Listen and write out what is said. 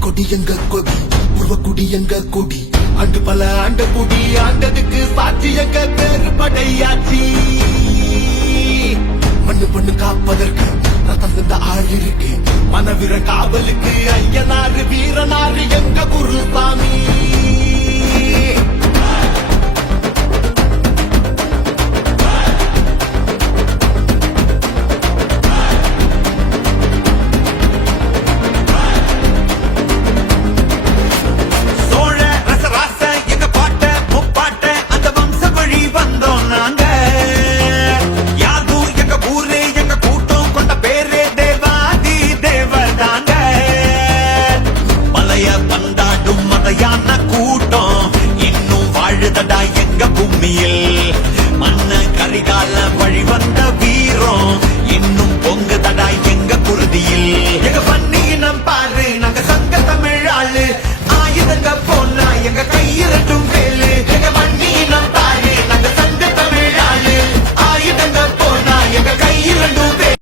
கொடி எங்க கொடி உருவக்குடி எங்க கொடி அண்டு பல ஆண்ட குடி ஆண்டதுக்கு சாட்சி எங்க பேரு படையாச்சி மண்ணு பொண்ணு காப்பதற்கு ரத்தம் தந்த ஆள் இருக்கு மனவிர காவலுக்கு ஐயனா